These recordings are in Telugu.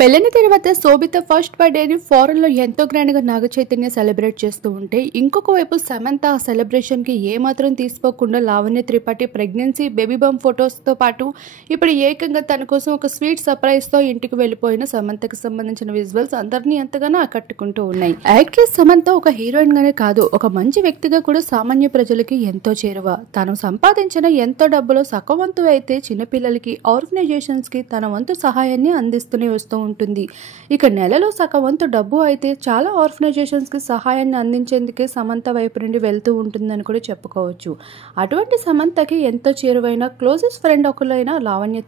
పెళ్లిన తర్వాత శోభిత ఫస్ట్ బర్త్డేని ఫారెన్ లో ఎంతో గ్రాండ్ గా నాగ చైతన్య సెలబ్రేట్ చేస్తూ ఉంటే ఇంకొక వైపు సమంత ఆ సెలబ్రేషన్ కి ఏమాత్రం తీసుకోకుండా Lavanya Tripathi pregnancy baby bump photos తో పాటు ఇప్పుడు ఏకంగా తన కోసం ఒక స్వీట్ సర్ప్రైజ్ తో ఇంటికి వెళ్లిపోయిన సమంతకి సంబంధించిన విజువల్స్ అందరినీ ఎంతగానో ఆకట్టుకుంటూ ఉన్నాయి. యాక్ట్రెస్ సమంత ఒక హీరోయిన్ గానే కాదు, ఒక మంచి వ్యక్తిగా కూడా సామాన్య ప్రజలకి ఎంతో చేరువ. తను సంపాదించిన ఎంతో డబ్బులో సగం వంతు అయితే చిన్నపిల్లలకి ఆర్గనైజేషన్స్ కి తన వంతు సహాయాన్ని అందిస్తూనే వస్తూ ఉంటుంది. ఇక నెలలో సగం వంతు డబ్బు అయితే చాలా ఆర్గనైజేషన్స్ కి సహాయాన్ని అందించేందుకే సమంత వైపు నుండి వెళ్తూ ఉంటుందని కూడా చెప్పుకోవచ్చు. అటువంటి సమంతకి ఎంతో చేరువైన క్లోజెస్ట్ ఫ్రెండ్ ఒకరైన లావణ్య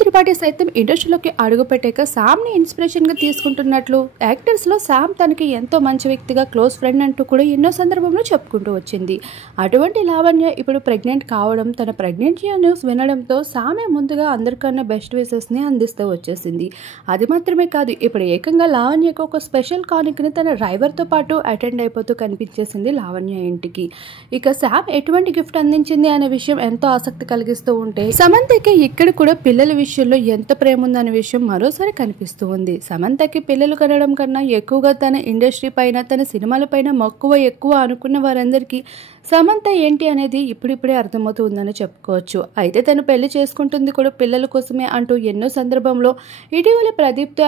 త్రిపాఠి సైతం ఇండస్ట్రీలోకి అడుగు పెట్టాక శామ్ ని ఇన్స్పిరేషన్ గా తీసుకుంటున్నట్లు యాక్టర్స్ లో శామ్ తనకి ఎంతో మంచి వ్యక్తిగా క్లోజ్ ఫ్రెండ్ అంటూ కూడా ఎన్నో సందర్భంలో చెప్పుకుంటూ వచ్చింది. అటువంటి లావణ్య ఇప్పుడు ప్రెగ్నెంట్ కావడం, తన ప్రెగ్నెన్సీ న్యూస్ వినడంతో సామే ముందుగా అందరికన్నా బెస్ట్ విషెస్ ని అందిస్తూ వచ్చేసింది. అది మాత్రమే కాదు, ఇప్పుడు ఏకంగా లావణ్యకు ఒక స్పెషల్ కానికని తన డ్రైవర్ తో పాటు అటెండ్ అయిపోతూ కనిపించేసింది లావణ్య ఇంటికి. ఇక శామ్ ఎటువంటి గిఫ్ట్ అందించింది అనే విషయం ఎంతో ఆసక్తి కలిగిస్తూ ఉంటే సమంతకి ఇక్కడ కూడా పిల్లల విషయంలో ఎంత ప్రేమ ఉందనే విషయం మరోసారి కనిపిస్తూ ఉంది. సమంతకి పిల్లలు కనడం కన్నా ఎక్కువగా తన ఇండస్ట్రీ పైన, తన సినిమాల పైన మక్కువ ఎక్కువ అనుకున్న వారందరికీ సమంత ఏంటి అనేది ఇప్పుడిప్పుడే అర్థమవుతూ ఉందని చెప్పుకోవచ్చు. అయితే తను పెళ్లి చేసుకుంటుంది కూడా పిల్లల కోసమే అంటూ ఎన్నో సందర్భంలో ఇటీవల ప్రదీప్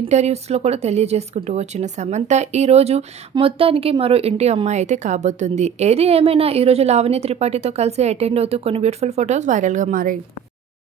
ఇంటర్వ్యూస్ లో కూడా తెలియజేసుకుంటూ వచ్చిన సమంత ఈ రోజు మొత్తానికి మరో ఇంటి అమ్మాయి అయితే కాబోతుంది. ఏది ఏమైనా ఈ రోజు లావణ్య త్రిపాఠితో కలిసి అటెండ్ అవుతూ కొన్ని బ్యూటిఫుల్ ఫొటోస్ వైరల్ గా మారాయి.